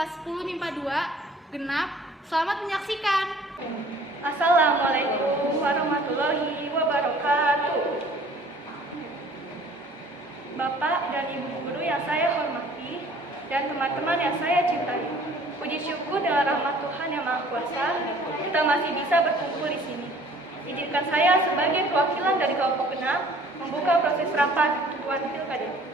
kelas 10 MIPA 2 genap. Selamat menyaksikan. Assalamualaikum warahmatullahi wabarakatuh. Bapak dan Ibu guru yang saya hormati dan teman-teman yang saya cintai. Puji syukur dengan rahmat Tuhan yang Maha Kuasa, kita masih bisa berkumpul di sini. Izinkan saya sebagai perwakilan dari kelompok genap membuka proses rapat Tuan Pilkada.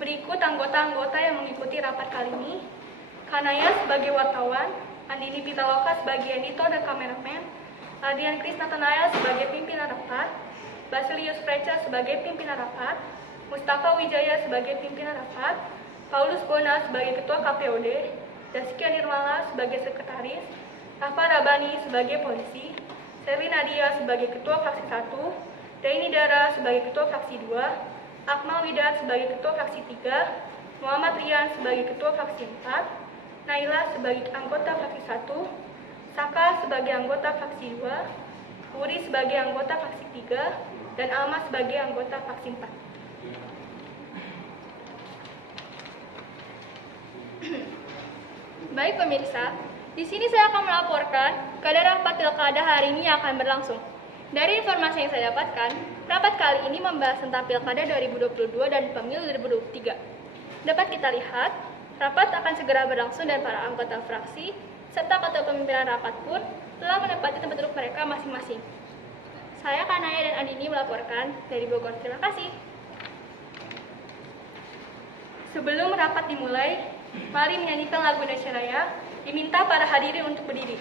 Berikut anggota-anggota yang mengikuti rapat kali ini. Kanaya sebagai wartawan, Andini Pitaloka sebagai editor dan kameramen, Adrian Kris Nathanael sebagai pimpinan rapat, Basilius Frecha sebagai pimpinan rapat, Mustafa Wijaya sebagai pimpinan rapat, Paulus Bona sebagai ketua KPOD, Daskia Nirmala sebagai sekretaris, Rafa Rabani sebagai polisi, Sherly Nadia sebagai ketua fraksi 1, Daini Dara sebagai ketua fraksi 2, Akmal Widat sebagai ketua fraksi 3, Muhammad Rian sebagai ketua fraksi 4, Naila sebagai anggota fraksi 1, Saka sebagai anggota fraksi 2, Uri sebagai anggota fraksi 3, dan Alma sebagai anggota fraksi 4. Baik pemirsa, di sini saya akan melaporkan keadaan rapat pilkada hari ini yang akan berlangsung. Dari informasi yang saya dapatkan, rapat kali ini membahas tentang pilkada 2022 dan pemilu 2023. Dapat kita lihat, rapat akan segera berlangsung dan para anggota fraksi serta ketua pemimpinan rapat pun telah menempati tempat duduk mereka masing-masing. Saya Kanaya dan Andini melaporkan dari Bogor. Terima kasih. Sebelum rapat dimulai, mari menyanyikan lagu Indonesia Raya. Diminta para hadirin untuk berdiri.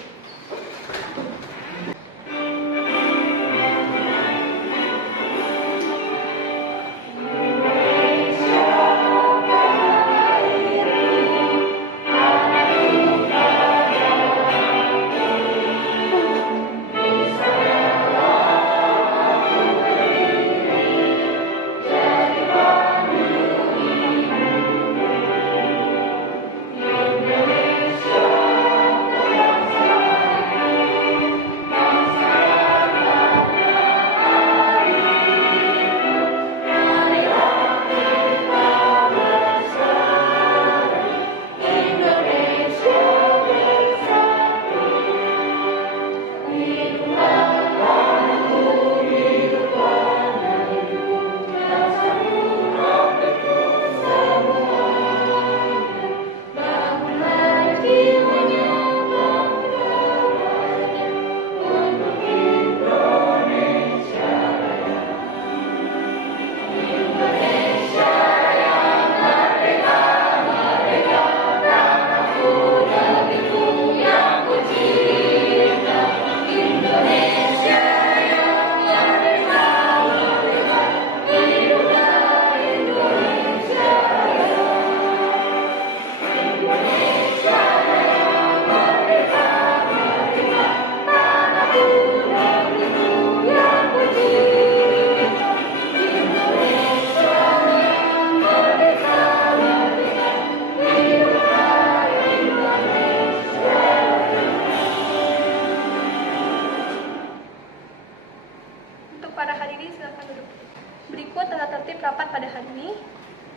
Berikut tata tertib rapat pada hari ini.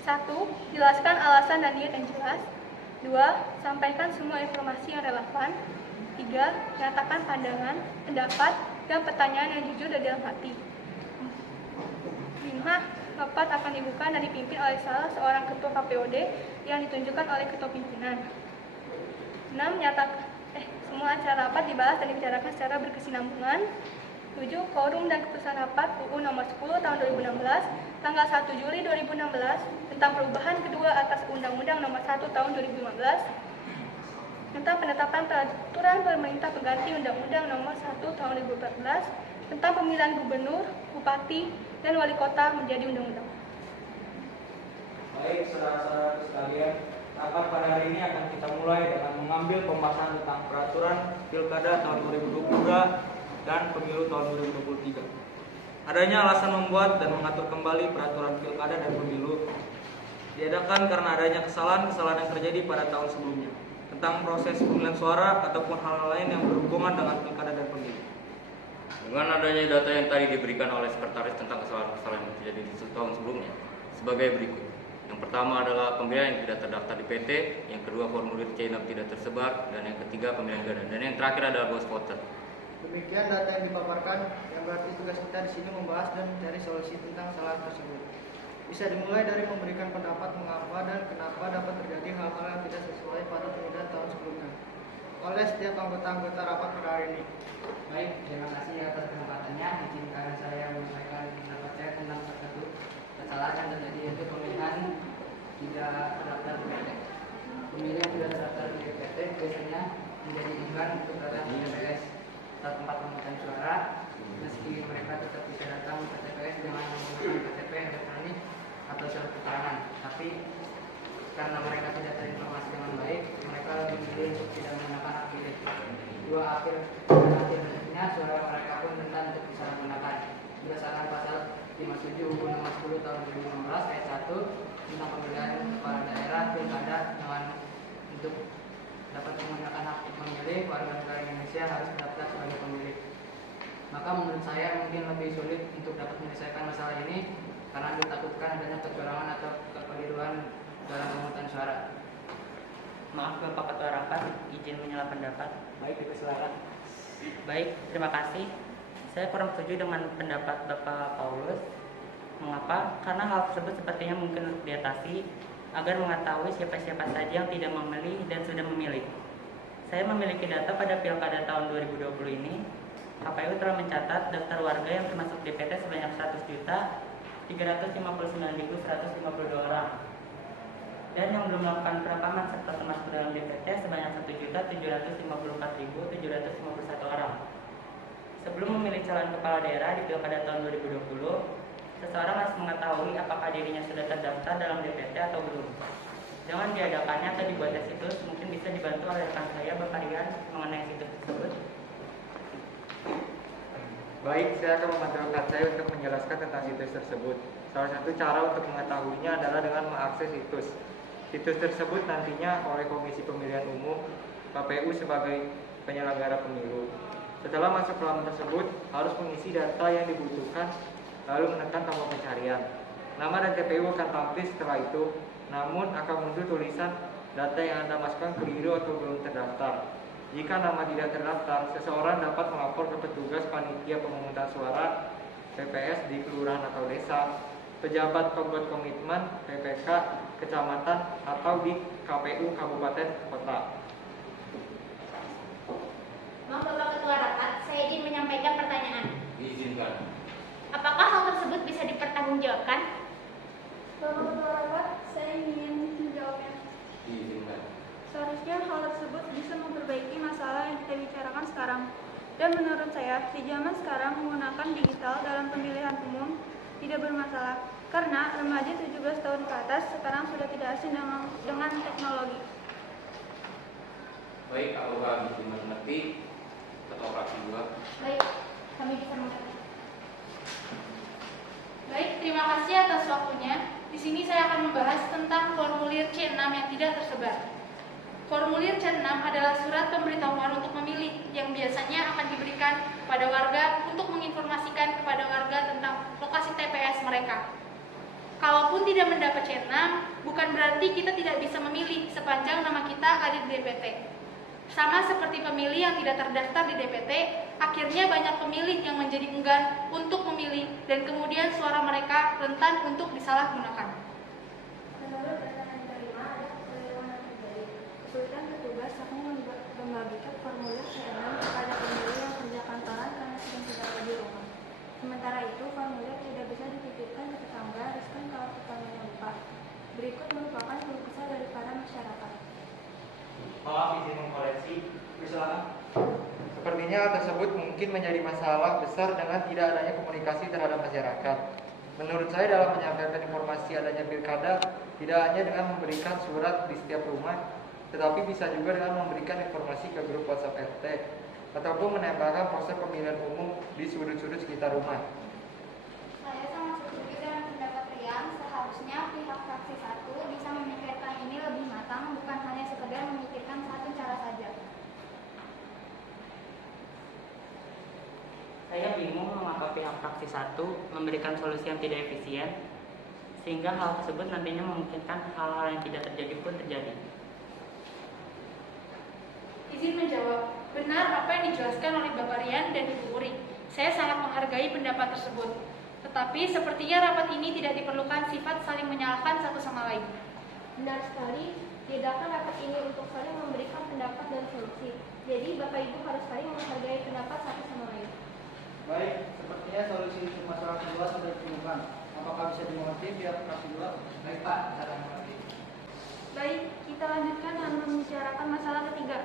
1. Jelaskan alasan dan niat yang jelas. 2. Sampaikan semua informasi yang relevan. 3. Nyatakan pandangan, pendapat, dan pertanyaan yang jujur dari dalam hati. 5. Rapat akan dibuka dan dipimpin oleh salah seorang ketua KPOD yang ditunjukkan oleh ketua pimpinan. 6. Semua acara rapat dibahas dan dibicarakan secara berkesinambungan. 7. Quorum dan keputusan rapat UU nomor 10 tahun 2016 tanggal 1 Juli 2016 tentang perubahan kedua atas Undang-Undang nomor 1 tahun 2015 tentang penetapan peraturan pemerintah pengganti Undang-Undang nomor 1 tahun 2014 tentang pemilihan gubernur, bupati, dan wali kota menjadi undang-undang. Baik, saudara-saudara sekalian, rapat pada hari ini akan kita mulai dengan mengambil pembahasan tentang peraturan pilkada tahun 2022 dan pemilu tahun 2023. Adanya alasan membuat dan mengatur kembali peraturan pilkada dan pemilu diadakan karena adanya kesalahan-kesalahan yang terjadi pada tahun sebelumnya tentang proses pemilihan suara ataupun hal-hal lain yang berhubungan dengan pilkada dan pemilu. Dengan adanya data yang tadi diberikan oleh sekretaris tentang kesalahan-kesalahan yang terjadi di tahun sebelumnya sebagai berikut. Yang pertama adalah pemilihan yang tidak terdaftar di PT, yang kedua formulir C6 tidak tersebar, dan yang ketiga pemilihan ganda, dan yang terakhir adalah ghost voter. Demikian data yang dipaparkan, yang berarti tugas kita di sini membahas dan mencari solusi tentang kesalahan tersebut. Bisa dimulai dari memberikan pendapat mengapa dan kenapa dapat terjadi hal-hal yang tidak sesuai pada pemilihan tahun sebelumnya oleh setiap anggota-anggota rapat pada hari ini. Baik, terima kasih atas kesempatannya. Izinkan saya menyampaikan pendapat saya tentang tersebut kesalahan yang terjadi, yaitu pemilihan tidak terdaftar di PT. Pemilihan tidak terdaftar di PT biasanya menjadi enggan untuk datang ke TPS saat tempat pemungutan suara, meski mereka tetap bisa datang ke TPS dengan menggunakan KTP elektronik atau surat keterangan. Tapi karena mereka tidak terinformasi dengan baik, mereka lebih memilih untuk tidak menggunakan hak pilih. Akhirnya suara mereka pun rentan untuk disalahgunakan. Berdasarkan pasal 57 UU Nomor 10 Tahun 2016 ayat 1 tentang pemilihan kepala daerah pilkada, dengan untuk dapat menggunakan hak memilih, warga negara Indonesia harus terdaftar sebagai pemilih. Maka menurut saya mungkin lebih sulit untuk dapat menyelesaikan masalah ini karena ditakutkan adanya kecurangan atau kekeliruan dalam pemungutan suara. Maaf Bapak Ketua Rapat, izin menyela pendapat. Baik, dipersilakan. Baik, terima kasih. Saya kurang setuju dengan pendapat Bapak Paulus. Mengapa? Karena hal tersebut sepertinya mungkin harus diatasi agar mengetahui siapa-siapa saja yang tidak memilih dan sudah memilih. Saya memiliki data pada pilkada tahun 2020 ini. KPU telah mencatat daftar warga yang termasuk DPT sebanyak 100.359.152 orang. Dan yang belum melakukan perekaman serta termasuk dalam DPT sebanyak 1.754.751 orang. Sebelum memilih calon kepala daerah di pilkada tahun 2020, seseorang harus mengetahui apakah dirinya sudah terdaftar dalam DPT atau belum. Dengan diadakannya atau dibuatnya situs, mungkin bisa dibantu oleh rekan saya, Bapak Rian, mengenai situs tersebut. Baik, saya akan membantu rekan saya untuk menjelaskan tentang situs tersebut. Salah satu cara untuk mengetahuinya adalah dengan mengakses situs. Situs tersebut nantinya oleh Komisi Pemilihan Umum KPU sebagai penyelenggara pemilu. Setelah masuk ke laman tersebut, harus mengisi data yang dibutuhkan, lalu menekan tombol pencarian. Nama dan TPU akan tampil setelah itu, namun akan muncul tulisan data yang Anda masukkan keliru atau belum terdaftar. Jika nama tidak terdaftar, seseorang dapat melapor ke petugas panitia pemungutan suara PPS di kelurahan atau desa, pejabat pembuat komitmen PPK kecamatan, atau di KPU kabupaten kota. Maaf Bapak Ketua Rapat, saya izin menyampaikan pertanyaan. Diizinkan. Apakah hal tersebut bisa dipertanggungjawabkan? Bapak Ketua Rapat, saya ingin menjawabnya. Diizinkan. Seharusnya hal tersebut bisa memperbaiki masalah yang kita bicarakan sekarang. Dan menurut saya, di zaman sekarang menggunakan digital dalam pemilihan umum tidak bermasalah, karena remaja 17 tahun ke atas sekarang sudah tidak asing dengan teknologi. Baik, apakah bisa mengerti Ketua Fraksi 2? Baik, kami bisa mengerti. Baik, terima kasih atas waktunya. Di sini saya akan membahas tentang formulir C6 yang tidak tersebar. Formulir C6 adalah surat pemberitahuan untuk memilih yang biasanya akan diberikan kepada warga untuk menginformasikan kepada warga tentang lokasi TPS mereka. Kalaupun tidak mendapat C6, bukan berarti kita tidak bisa memilih sepanjang nama kita ada di DPT. Sama seperti pemilih yang tidak terdaftar di DPT, akhirnya banyak pemilih yang menjadi enggan untuk memilih dan kemudian suara mereka rentan untuk disalahgunakan. Menurut data yang diterima, ada kekeliruan yang terjadi. Kesulitan petugas saat membagikan formulir C6 kepada pemilih yang kerja kantoran karena sedang tidak ada di rumah. Sementara itu, formulir tidak bisa dititipkan ke tetangga, riskan kalau tetangganya lupa. Berikut merupakan keluh kesah dari para masyarakat. Maaf, izin mengkoreksi. Silakan. Sepertinya hal tersebut mungkin menjadi masalah besar dengan tidak adanya komunikasi terhadap masyarakat. Menurut saya dalam menyampaikan informasi adanya pilkada, tidak hanya dengan memberikan surat di setiap rumah, tetapi bisa juga dengan memberikan informasi ke grup WhatsApp RT, ataupun menempelkan poster pemilihan umum di sudut-sudut sekitar rumah. Saya sangat setuju dengan pendapat Rian. Seharusnya pihak fraksi 1 bisa memikirkan ini lebih matang, bukan hanya sekedar memikirkan satu cara saja. Saya bingung mengapa pihak fraksi 1 memberikan solusi yang tidak efisien, sehingga hal tersebut nantinya memungkinkan hal-hal yang tidak terjadi pun terjadi. Izin menjawab, benar apa yang dijelaskan oleh Bapak Rian dan Ibu Uri. Saya sangat menghargai pendapat tersebut. Tetapi sepertinya rapat ini tidak diperlukan sifat saling menyalahkan satu sama lain. Benar sekali, diadakan rapat ini untuk saling memberikan pendapat dan solusi. Jadi Bapak Ibu harus saling menghargai pendapat satu sama lain. Baik, sepertinya solusi untuk masalah kedua sudah ditemukan. Apakah bisa dimengerti pihak fraksi 2? Baik Pak, saya mengerti. Baik, kita lanjutkan dengan membicarakan masalah ketiga.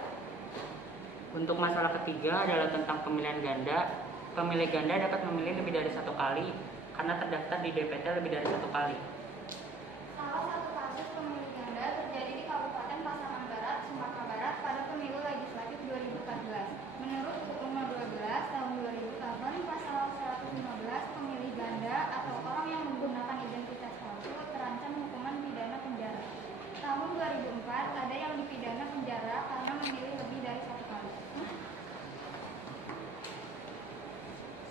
Untuk masalah ketiga adalah tentang pemilihan ganda. Pemilih ganda dapat memilih lebih dari satu kali karena terdaftar di DPT lebih dari satu kali. Salah satu kasus pemilih ganda terjadi di Kabupaten Pasaman Barat, Sumatera Barat pada pemilu legislatif 2014. Menurut UU Nomor 12 Tahun 2008 Pasal 115, pemilih ganda atau orang yang menggunakan identitas palsu terancam hukuman pidana penjara. Tahun 2004 ada yang dipidana penjara karena memilih lebih dari satu kali.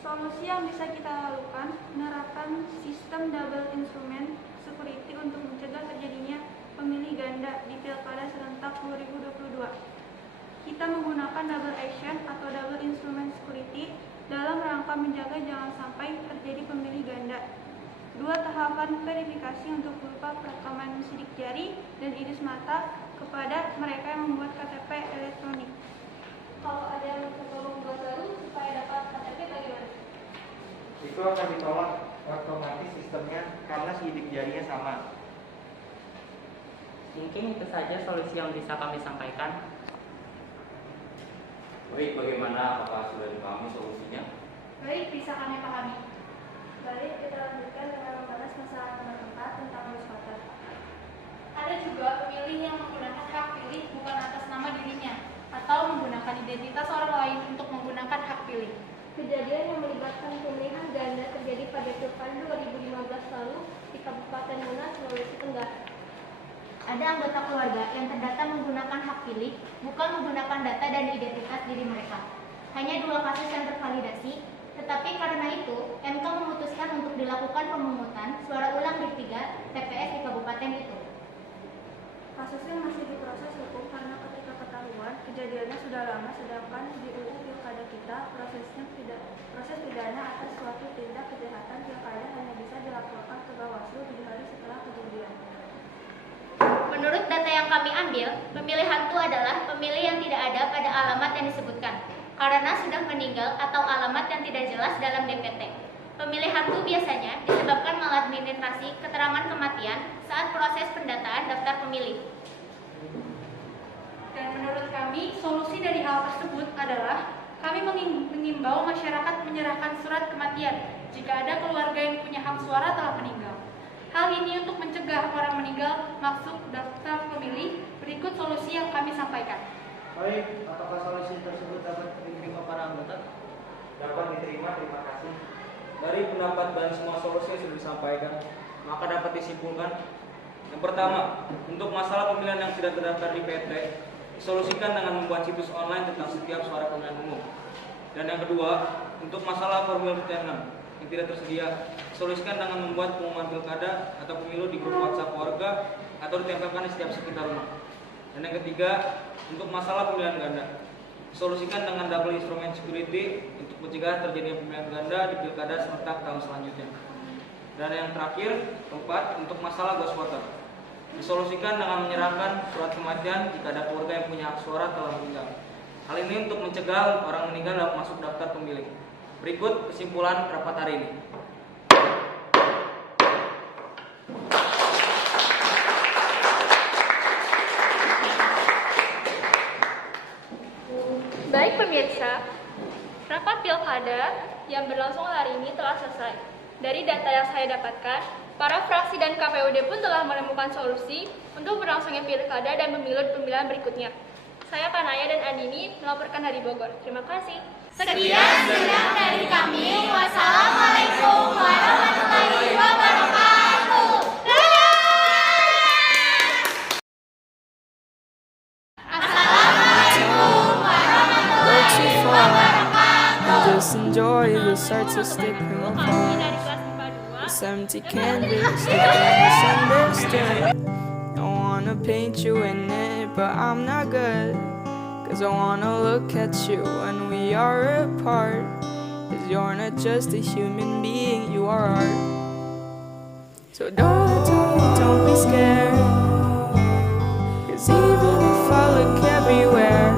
Solusi yang bisa kita lakukan menerapkan sistem double instrument security untuk mencegah terjadinya pemilih ganda di Pilkada serentak 2022. Kita menggunakan double action atau double instrument security dalam rangka menjaga jangan sampai terjadi pemilih ganda. 2 tahapan verifikasi untuk berupa perekaman sidik jari dan iris mata kepada mereka yang membuat KTP elektronik. Kalau ada yang mencoba membuat baru supaya dapat KTP bagaimana? Itu akan ditolak otomatis sistemnya karena sidik jarinya sama. Mungkin itu saja solusi yang bisa kami sampaikan. Baik, bagaimana? Apakah sudah dipahami solusinya? Baik, bisa kami pahami. Baik, kita lanjutkan dengan membahas masalah nomor 4 tentang voice voter. Ada juga pemilih yang menggunakan hak pilih bukan atas nama dirinya atau menggunakan identitas orang lain untuk menggunakan hak pilih. Kejadian yang melibatkan pemilihan ganda terjadi pada Pilkada 2015 lalu di Kabupaten Muna, Sulawesi Tenggara. Ada anggota keluarga yang terdata menggunakan hak pilih, bukan menggunakan data dan identitas diri mereka. Hanya 2 kasus yang tervalidasi, tetapi karena itu MK memutuskan untuk dilakukan pemungutan suara ulang di 3 TPS di kabupaten itu. Kasusnya masih diproses hukum karena ketika ketahuan kejadiannya sudah lama, sedangkan di UU Pilkada kita proses pidana atas suatu tindak kejahatan pilkada hanya bisa dilaporkan ke Bawaslu 7 hari setelah kejadian. Menurut data yang kami ambil, pemilih hantu adalah pemilih yang tidak ada pada alamat yang disebutkan karena sudah meninggal atau alamat yang tidak jelas dalam DPT. Pemilih hantu biasanya disebabkan maladministrasi keterangan kematian saat proses pendataan daftar pemilih. Dan menurut kami, solusi dari hal tersebut adalah kami mengimbau masyarakat menyerahkan surat kematian jika ada keluarga yang punya hak suara telah meninggal. Hal ini untuk mencegah orang meninggal masuk daftar pemilih. Berikut solusi yang kami sampaikan. Baik, apakah solusi tersebut dapat diterima para anggota? Dapat diterima, terima kasih. Dari pendapat dan semua solusi yang sudah disampaikan, maka dapat disimpulkan. Yang pertama, untuk masalah pemilihan yang tidak terdaftar di PT, disolusikan dengan membuat situs online tentang setiap suara pemilihan umum. Dan yang kedua, untuk masalah formulir PT6 yang tidak tersedia, disolusikan dengan membuat pengumuman pilkada atau pemilu di grup WhatsApp warga atau ditempelkan di setiap sekitar rumah. Dan yang ketiga, untuk masalah pemilihan ganda, disolusikan dengan double instrument security untuk mencegah terjadinya pemilihan ganda di pilkada serentak tahun selanjutnya. Dan yang terakhir, keempat, untuk masalah ghost voter, disolusikan dengan menyerahkan surat kematian jika ada keluarga yang punya hak suara telah meninggal. Hal ini untuk mencegah orang meninggal dapat masuk daftar pemilih. Berikut kesimpulan rapat hari ini. Baik pemirsa, rapat pilkada yang berlangsung hari ini telah selesai. Dari data yang saya dapatkan, para fraksi dan KPUD pun telah menemukan solusi untuk berlangsungnya pilkada dan pemilihan berikutnya. Saya Kanaya dan Andini melaporkan dari Bogor. Terima kasih. Sekian sidang dari kami. Wassalamualaikum warahmatullahi wabarakatuh. Dadah! this empty canvas to be misunderstood. I wanna paint you in it, but I'm not good. 'Cause I wanna look at you when we are apart. 'Cause you're not just a human being, you are art. So don't be scared. 'Cause even if I look everywhere,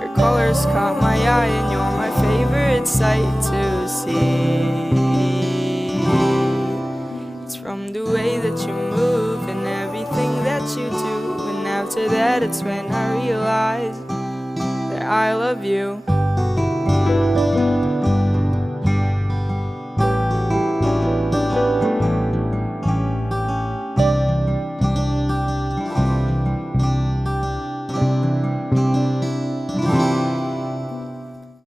your colors caught my eye and you're my favorite sight to see. It's from the way that you move and everything that you do. And after that it's when I realize that I love you.